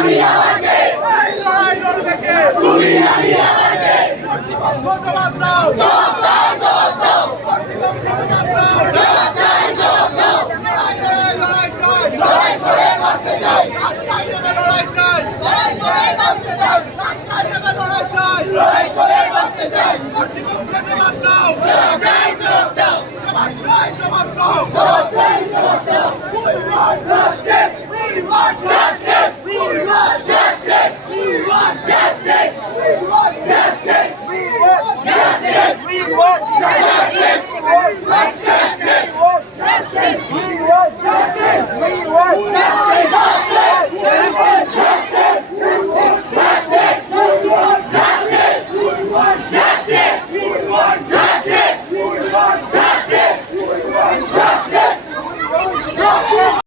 আমি আমাকে তুমি আমি আমাকে জবাব দাও জবাব চাই জবাব দাও জবাব চাই জবাব দাও লড়াই করে বাঁচতে চাই লড়াই করে বাঁচতে চাই লড়াই করে বাঁচতে চাই জবাব দাও জবাব চাই জবাব দাও জবাব চাই জবাব দাও জবাব চাই জবাব দাও We want justice! We want justice!